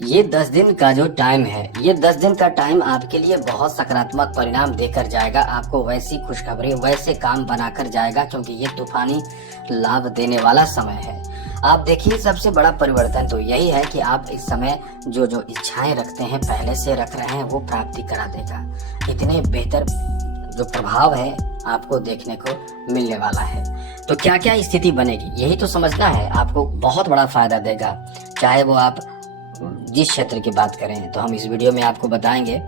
ये 10 दिन का जो टाइम है, ये 10 दिन का टाइम आपके लिए बहुत सकारात्मक परिणाम देकर जाएगा। आपको वैसी खुशखबरी, वैसे काम बनाकर जाएगा, क्योंकि ये तूफानी लाभ देने वाला समय है। आप देखिए, सबसे बड़ा परिवर्तन तो यही है कि आप इस समय जो जो इच्छाएं रखते हैं, पहले से रख रहे हैं, वो प्राप्ति करा देगा। इतने बेहतर जो प्रभाव है आपको देखने को मिलने वाला है। तो क्या क्या स्थिति बनेगी, यही तो समझना है। आपको बहुत बड़ा फायदा देगा, चाहे वो आप जिस क्षेत्र की बात करें। तो हम इस वीडियो में आपको बताएंगे,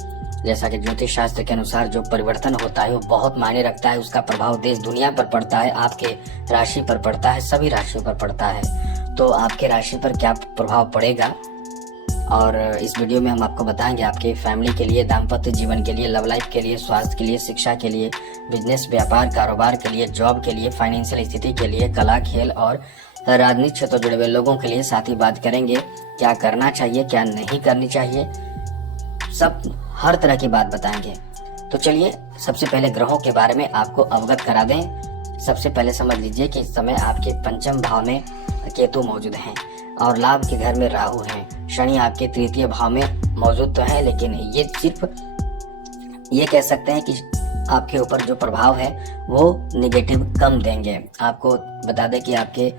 जैसा कि ज्योतिष शास्त्र के अनुसार जो परिवर्तन होता है वो बहुत मायने रखता है। उसका प्रभाव देश दुनिया पर पड़ता है, आपके राशि पर पड़ता है, सभी राशियों पर पड़ता है। तो आपके राशि पर क्या प्रभाव पड़ेगा, और इस वीडियो में हम आपको बताएंगे आपके फैमिली के लिए, दाम्पत्य जीवन के लिए, लव लाइफ के लिए, स्वास्थ्य के लिए, शिक्षा के लिए, बिजनेस, व्यापार, कारोबार के लिए, जॉब के लिए, फाइनेंशियल स्थिति के लिए, कला, खेल और राजनीतिक क्षेत्र जुड़े हुए लोगों के लिए। साथ ही बात करेंगे क्या करना चाहिए, क्या नहीं करनी चाहिए, सब हर तरह की बात बताएंगे। तो चलिए, सबसे पहले ग्रहों के बारे में आपको अवगत करा दें। सबसे पहले समझ लीजिए कि इस समय आपके पंचम भाव में केतु मौजूद हैं और लाभ के घर में राहु हैं। शनि आपके तृतीय भाव में मौजूद तो है, लेकिन ये सिर्फ ये कह सकते हैं कि आपके ऊपर जो प्रभाव है वो निगेटिव कम देंगे। आपको बता दें कि आपके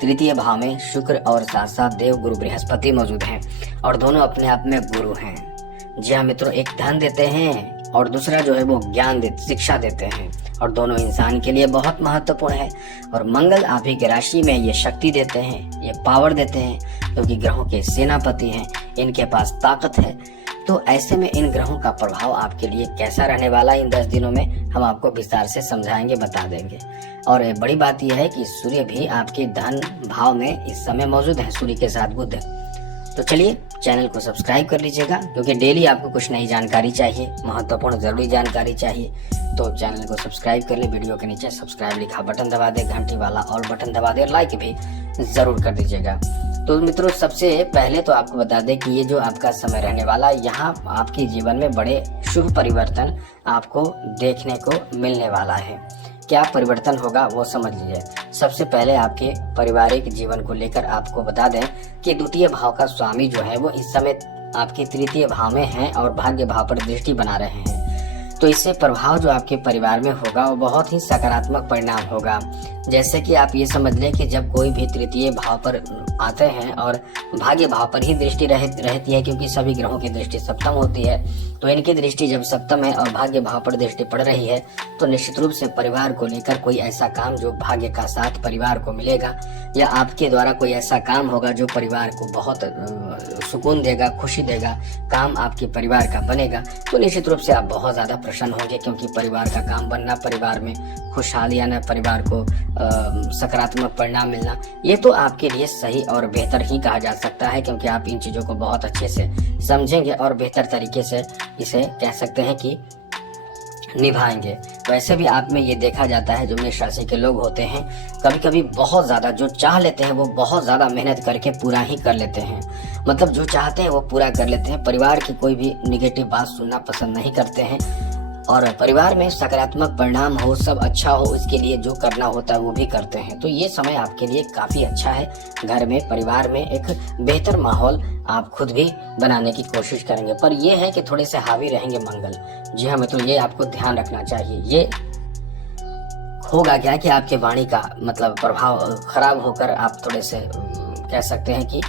तृतीय भाव में शुक्र और साथ साथ देव गुरु बृहस्पति मौजूद हैं, और दोनों अपने आप में गुरु हैं। जी हाँ मित्रों, एक धन देते हैं और दूसरा जो है वो ज्ञान शिक्षा देते हैं, और दोनों इंसान के लिए बहुत महत्वपूर्ण है। और मंगल आप ही की राशि में ये शक्ति देते हैं, ये पावर देते हैं, क्योंकि ग्रहों के सेनापति हैं, इनके पास ताकत है। तो ऐसे में इन ग्रहों का प्रभाव आपके लिए कैसा रहने वाला है इन 10 दिनों में, हम आपको विस्तार से समझाएंगे, बता देंगे। और बड़ी बात यह है कि सूर्य भी आपके धन भाव में इस समय मौजूद है, सूर्य के साथ बुध। तो चलिए, चैनल को सब्सक्राइब कर लीजिएगा, क्योंकि डेली आपको कुछ नई जानकारी चाहिए, महत्वपूर्ण जरूरी जानकारी चाहिए। तो चैनल को सब्सक्राइब कर ले, वीडियो के नीचे सब्सक्राइब लिखा बटन दबा दे, घंटी वाला और बटन दबा दे, लाइक भी जरूर कर दीजिएगा। तो मित्रों, सबसे पहले तो आपको बता दें कि ये जो आपका समय रहने वाला है, यहाँ आपके जीवन में बड़े शुभ परिवर्तन आपको देखने को मिलने वाला है। क्या परिवर्तन होगा वो समझ लीजिए। सबसे पहले आपके पारिवारिक जीवन को लेकर आपको बता दें कि द्वितीय भाव का स्वामी जो है वो इस समय आपके तृतीय भाव में है और भाग्य भाव पर दृष्टि बना रहे हैं। तो इससे प्रभाव जो आपके परिवार में होगा वो बहुत ही सकारात्मक परिणाम होगा। जैसे कि आप ये समझ लें कि जब कोई भी तृतीय भाव पर आते हैं और भाग्य भाव पर ही दृष्टि रहती है, क्योंकि सभी ग्रहों की दृष्टि सप्तम होती है, तो इनकी दृष्टि जब सप्तम है और भाग्य भाव पर दृष्टि पड़ रही है, तो निश्चित रूप से परिवार को लेकर कोई ऐसा काम जो भाग्य का साथ परिवार को मिलेगा, या आपके द्वारा कोई ऐसा काम होगा जो परिवार को बहुत सुकून देगा, खुशी देगा, काम आपके परिवार का बनेगा, तो निश्चित रूप से आप बहुत ज्यादा प्रसन्न होंगे, क्योंकि परिवार का काम बनना, परिवार में खुशहाली आना, परिवार को सकारात्मक परिणाम मिलना, ये तो आपके लिए सही और बेहतर ही कहा जा सकता है, क्योंकि आप इन चीजों को बहुत अच्छे से समझेंगे और बेहतर तरीके से इसे कह सकते हैं कि निभाएंगे। वैसे भी आप में ये देखा जाता है, जो मेष राशि के लोग होते हैं, कभी कभी बहुत ज्यादा जो चाह लेते हैं वो बहुत ज्यादा मेहनत करके पूरा ही कर लेते हैं। मतलब जो चाहते हैं वो पूरा कर लेते हैं, परिवार की कोई भी निगेटिव बात सुनना पसंद नहीं करते हैं, और परिवार में सकारात्मक परिणाम हो, सब अच्छा हो, इसके लिए जो करना होता है वो भी करते हैं। तो ये समय आपके लिए काफी अच्छा है। घर में, परिवार में एक बेहतर माहौल आप खुद भी बनाने की कोशिश करेंगे, पर यह है कि थोड़े से हावी रहेंगे मंगल। जी हाँ मित्रों, ये आपको ध्यान रखना चाहिए। ये होगा क्या कि आपके वाणी का मतलब प्रभाव खराब होकर आप थोड़े से कह सकते हैं कि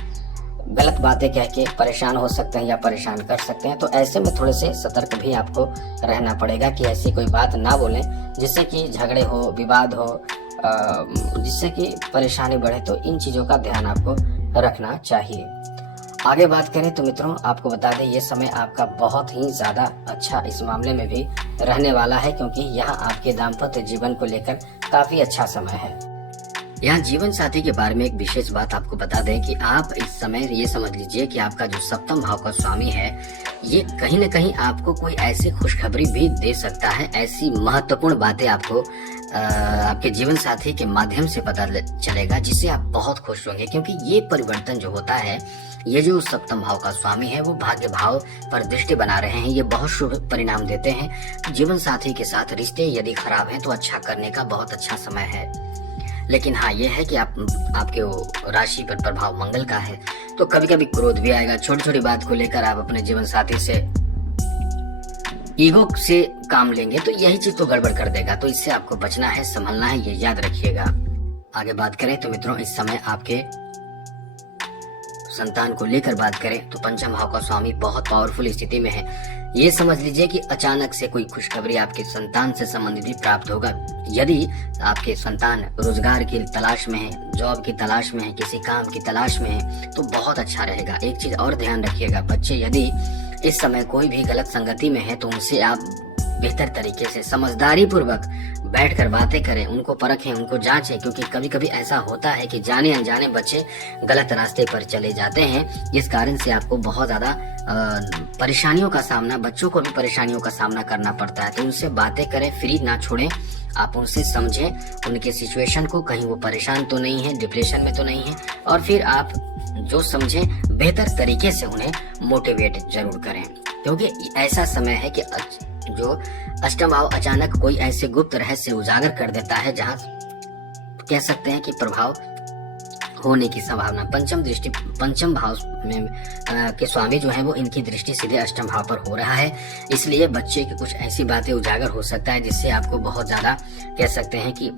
गलत बातें कह के परेशान हो सकते हैं या परेशान कर सकते हैं। तो ऐसे में थोड़े से सतर्क भी आपको रहना पड़ेगा कि ऐसी कोई बात ना बोलें जिससे कि झगड़े हो, विवाद हो, जिससे कि परेशानी बढ़े। तो इन चीजों का ध्यान आपको रखना चाहिए। आगे बात करें तो मित्रों, आपको बता दें ये समय आपका बहुत ही ज्यादा अच्छा इस मामले में भी रहने वाला है, क्योंकि यहाँ आपके दाम्पत्य जीवन को लेकर काफी अच्छा समय है। यहाँ जीवन साथी के बारे में एक विशेष बात आपको बता दें कि आप इस समय ये समझ लीजिए कि आपका जो सप्तम भाव का स्वामी है, ये कहीं न कहीं आपको कोई ऐसी खुशखबरी भी दे सकता है। ऐसी महत्वपूर्ण बातें आपको आपके जीवन साथी के माध्यम से पता चलेगा, जिससे आप बहुत खुश होंगे, क्योंकि ये परिवर्तन जो होता है, ये जो सप्तम भाव का स्वामी है वो भाग्य भाव पर दृष्टि बना रहे हैं, ये बहुत शुभ परिणाम देते हैं। जीवन साथी के साथ रिश्ते यदि खराब हैं तो अच्छा करने का बहुत अच्छा समय है। लेकिन हाँ ये है कि आपके वो राशि पर प्रभाव मंगल का है, तो कभी कभी क्रोध भी आएगा। छोटी छोटी बात को लेकर आप अपने जीवन साथी से ईगो से काम लेंगे तो यही चीज तो गड़बड़ कर देगा। तो इससे आपको बचना है, संभलना है, ये याद रखिएगा। आगे बात करें तो मित्रों इस समय आपके संतान को लेकर बात करें तो पंचम भाव का स्वामी बहुत पावरफुल स्थिति में है। ये समझ लीजिए कि अचानक से कोई खुशखबरी आपके संतान से संबंधित भी प्राप्त होगा। यदि आपके संतान रोजगार की तलाश में है, जॉब की तलाश में है, किसी काम की तलाश में है तो बहुत अच्छा रहेगा। एक चीज और ध्यान रखिएगा, बच्चे यदि इस समय कोई भी गलत संगति में है तो उनसे आप बेहतर तरीके से समझदारी पूर्वक बैठकर बातें करें, उनको परखें, उनको जांचें, क्योंकि कभी कभी ऐसा होता है कि जाने अनजाने बच्चे गलत रास्ते पर चले जाते हैं। इस कारण से आपको बहुत ज्यादा परेशानियों का सामना, बच्चों को भी परेशानियों का सामना करना पड़ता है। तो उनसे बातें करें, फ्री ना छोड़ें, आप उनसे समझें उनके सिचुएशन को, कहीं वो परेशान तो नहीं है, डिप्रेशन में तो नहीं है, और फिर आप जो समझें बेहतर तरीके से उन्हें मोटिवेट जरूर करें। क्योंकि ऐसा समय है कि जो अष्टम भाव अचानक कोई ऐसे गुप्त रहस्य उजागर कर देता है जहां कह सकते हैं कि प्रभाव होने की संभावना। पंचम भाव में के स्वामी जो है वो इनकी दृष्टि सीधे अष्टम भाव पर हो रहा है, इसलिए बच्चे की कुछ ऐसी बातें उजागर हो सकता है जिससे आपको बहुत ज्यादा कह सकते हैं कि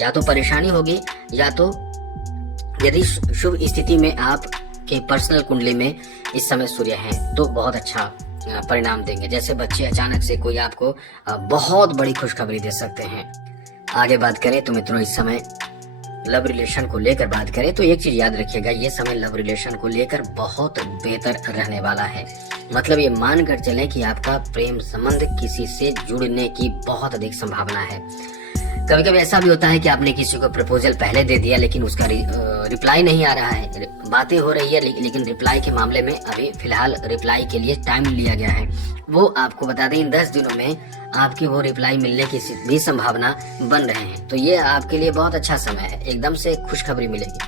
या तो परेशानी होगी, या तो यदि शुभ स्थिति में आप के पर्सनल कुंडली में इस समय सूर्य है तो बहुत अच्छा परिणाम देंगे। जैसे बच्चे अचानक से कोई आपको बहुत बड़ी खुशखबरी दे सकते हैं। आगे बात करें तो मित्रों इस समय लव रिलेशन को लेकर बात करें तो एक चीज याद रखिएगा, ये समय लव रिलेशन को लेकर बहुत बेहतर रहने वाला है। मतलब ये मानकर चलें कि आपका प्रेम संबंध किसी से जुड़ने की बहुत अधिक संभावना है। कभी कभी ऐसा भी होता है कि आपने किसी को प्रपोजल पहले दे दिया लेकिन उसका रिप्लाई नहीं आ रहा है, बातें हो रही है लेकिन रिप्लाई के मामले में अभी फिलहाल रिप्लाई के लिए टाइम लिया गया है। वो आपको बता दें इन 10 दिनों में आपकी वो रिप्लाई मिलने की भी संभावना बन रहे हैं। तो ये आपके लिए बहुत अच्छा समय है, एकदम से खुशखबरी मिलेगी।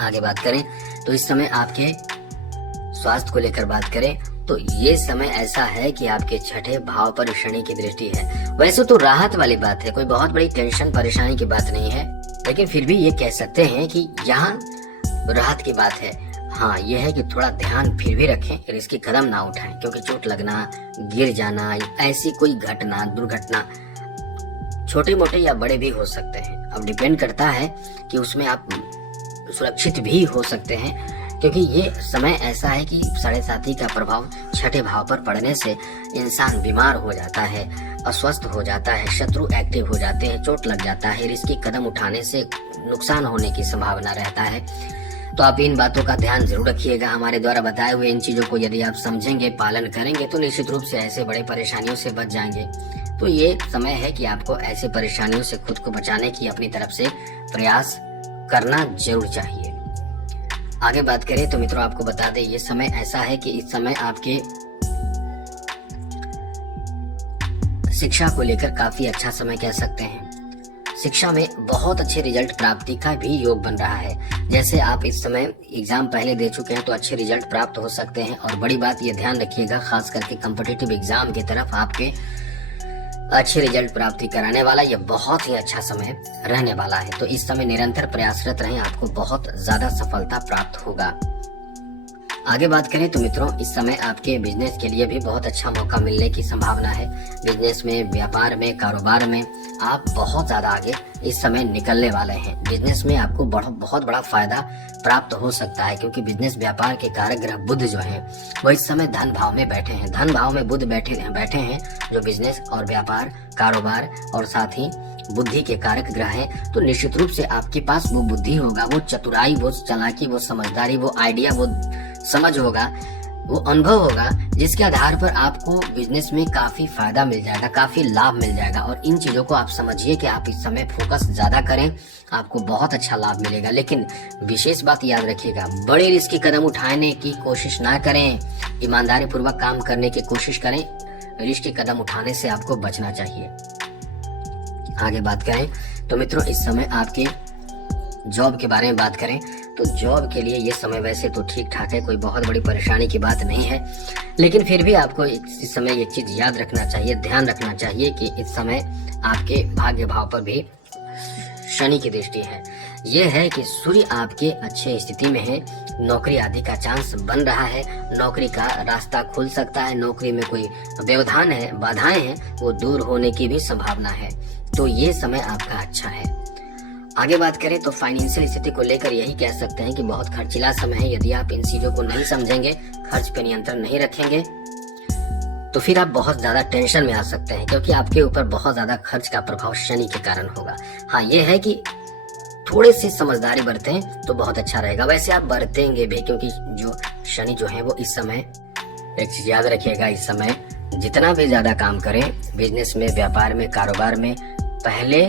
आगे बात करें तो इस समय आपके स्वास्थ्य को लेकर बात करें तो ये समय ऐसा है कि आपके छठे भाव पर शनि की दृष्टि है। वैसे तो राहत वाली बात है, कोई बहुत बड़ी टेंशन परेशानी की बात नहीं है, लेकिन फिर भी ये कह सकते हैं कि यहाँ राहत की बात है। हाँ ये है कि थोड़ा ध्यान फिर भी रखें, रिस्की कदम ना उठाएं, क्योंकि चोट लगना, गिर जाना, ऐसी कोई घटना, दुर्घटना छोटे मोटे या बड़े भी हो सकते हैं। अब डिपेंड करता है कि उसमें आप सुरक्षित भी हो सकते हैं, क्योंकि ये समय ऐसा है कि 7.5 का प्रभाव छठे भाव पर पड़ने से इंसान बीमार हो जाता है, अस्वस्थ हो जाता है, शत्रु एक्टिव हो जाते हैं, चोट लग जाता है, रिस्की कदम उठाने से नुकसान होने की संभावना रहता है। तो आप इन बातों का ध्यान जरूर रखिएगा। हमारे द्वारा बताए हुए इन चीजों को यदि आप समझेंगे, पालन करेंगे तो निश्चित रूप से ऐसे बड़े परेशानियों से बच जाएंगे। तो ये समय है कि आपको ऐसे परेशानियों से खुद को बचाने की अपनी तरफ से प्रयास करना जरूर चाहिए। आगे बात करें तो मित्रों आपको बता दें ये समय ऐसा है कि इस समय आपके शिक्षा को लेकर काफी अच्छा समय कह सकते हैं। शिक्षा में बहुत अच्छे रिजल्ट प्राप्ति का भी योग बन रहा है। जैसे आप इस समय एग्जाम पहले दे चुके हैं तो अच्छे रिजल्ट प्राप्त हो सकते हैं। और बड़ी बात ये ध्यान रखिएगा, खास करके कॉम्पिटिटिव एग्जाम की तरफ आपके अच्छे रिजल्ट प्राप्ति कराने वाला यह बहुत ही अच्छा समय रहने वाला है। तो इस समय निरंतर प्रयासरत रहें, आपको बहुत ज्यादा सफलता प्राप्त होगा। आगे बात करें तो मित्रों इस समय आपके बिजनेस के लिए भी बहुत अच्छा मौका मिलने की संभावना है। बिजनेस में, व्यापार में, कारोबार में आप बहुत ज्यादा आगे इस समय निकलने वाले हैं। बिजनेस में आपको बहुत बड़ा फायदा प्राप्त हो सकता है, क्योंकि बिजनेस व्यापार के कारक ग्रह बुध जो है वो इस समय धन भाव में बैठे हैं। धन भाव में बुध बैठे हैं जो बिजनेस और व्यापार, कारोबार और साथ ही बुद्धि के कारक ग्रह है। तो निश्चित रूप से आपके पास वो बुद्धि होगा, वो चतुराई, वो चालाकी, वो समझदारी, वो आइडिया, वो समझ होगा, वो अनुभव होगा, जिसके आधार पर आपको बिजनेस में काफी फायदा मिल जाएगा, काफी लाभ मिल जाएगा। और इन चीजों को आप समझिए कि आप इस समय फोकस ज्यादा करें, आपको बहुत अच्छा लाभ मिलेगा। लेकिन विशेष बात याद रखिएगा, बड़े रिस्की कदम उठाने की कोशिश ना करें, ईमानदारी पूर्वक काम करने की कोशिश करें। रिस्की कदम उठाने से आपको बचना चाहिए। आगे बात करें तो मित्रों इस समय आपके जॉब के बारे में बात करें तो जॉब के लिए ये समय वैसे तो ठीक ठाक है, कोई बहुत बड़ी परेशानी की बात नहीं है। लेकिन फिर भी आपको इस समय ये चीज याद रखना चाहिए, ध्यान रखना चाहिए कि इस समय आपके भाग्य भाव पर भी शनि की दृष्टि है। ये है कि सूर्य आपके अच्छे स्थिति में है, नौकरी आदि का चांस बन रहा है, नौकरी का रास्ता खुल सकता है, नौकरी में कोई व्यवधान है, बाधाएं हैं, वो दूर होने की भी संभावना है। तो ये समय आपका अच्छा है। आगे बात करें तो फाइनेंशियल स्थिति को लेकर यही कह सकते हैं कि बहुत खर्चीला समय है। यदि आप इन चीजों को नहीं समझेंगे, खर्च पे नियंत्रण नहीं रखेंगे, तो फिर आप बहुत ज्यादा टेंशन में आ सकते हैं, क्योंकि आपके ऊपर बहुत ज्यादा खर्च का प्रभाव शनि के कारण होगा। हाँ, ये है कि थोड़ी सी समझदारी बरतें तो बहुत अच्छा रहेगा। वैसे आप बरतेंगे भी, क्योंकि जो शनि जो है वो इस समय, एक चीज याद रखिएगा, इस समय जितना भी ज्यादा काम करें बिजनेस में, व्यापार में, कारोबार में, पहले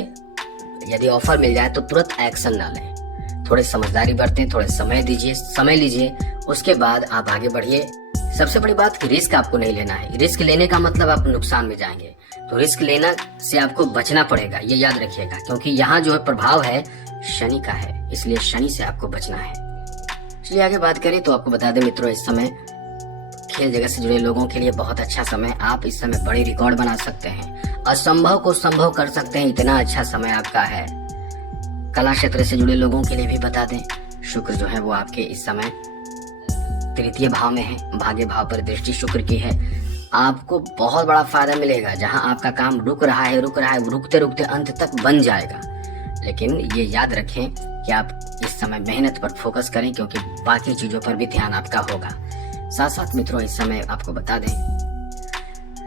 यदि ऑफर मिल जाए तो तुरंत एक्शन ना लें। थोड़ी समझदारी बरतें, थोड़े समय लीजिए, उसके बाद आप आगे बढ़िए। सबसे बड़ी बात कि रिस्क आपको नहीं लेना है। रिस्क लेने का मतलब आप नुकसान में जाएंगे, तो रिस्क लेना से आपको बचना पड़ेगा, ये याद रखिएगा, क्योंकि यहाँ जो है प्रभाव है शनि का है, इसलिए शनि से आपको बचना है। चलिए आगे बात करें तो आपको बता दें मित्रों, इस समय खेल जगत से जुड़े लोगों के लिए बहुत अच्छा समय। आप इस समय बड़े रिकॉर्ड बना सकते हैं, असंभव को संभव कर सकते हैं, इतना अच्छा समय आपका है। कला क्षेत्र से जुड़े लोगों के लिए भी बता दें, शुक्र जो है वो आपके इस समय तृतीय भाव में है, भाग्य भाव पर दृष्टि शुक्र की है। आपको बहुत बड़ा फायदा मिलेगा। जहां आपका काम रुक रहा है, रुकते रुकते अंत तक बन जाएगा। लेकिन ये याद रखें कि आप इस समय मेहनत पर फोकस करें, क्योंकि बाकी चीजों पर भी ध्यान आपका होगा। साथ साथ मित्रों, इस समय आपको बता दें,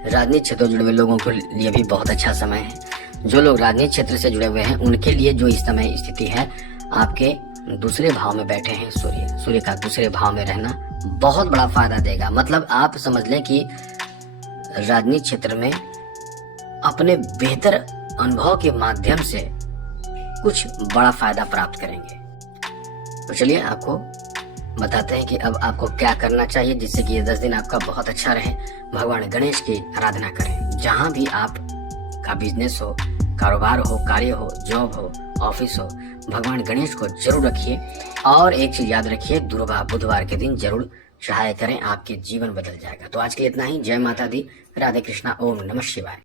राजनीतिक क्षेत्र से जुड़े हुए लोगों के लिए भी बहुत अच्छा समय है। जो लोग राजनीतिक क्षेत्र से जुड़े हुए हैं उनके लिए जो इस समय स्थिति है, आपके दूसरे भाव में बैठे हैं सूर्य का दूसरे भाव में रहना बहुत बड़ा फायदा देगा। मतलब आप समझ लें कि राजनीतिक क्षेत्र में अपने बेहतर अनुभव के माध्यम से कुछ बड़ा फायदा प्राप्त करेंगे। तो चलिए आपको बताते हैं कि अब आपको क्या करना चाहिए जिससे कि ये 10 दिन आपका बहुत अच्छा रहे। भगवान गणेश की आराधना करें। जहां भी आप का बिजनेस हो, कारोबार हो, कार्य हो, जॉब हो, ऑफिस हो, भगवान गणेश को जरूर रखिए। और एक चीज याद रखिए, बुधवार के दिन जरूर चढ़ाया करें, आपके जीवन बदल जाएगा। तो आज के लिए इतना ही। जय माता दी, राधे कृष्णा, ओम नमः शिवाय।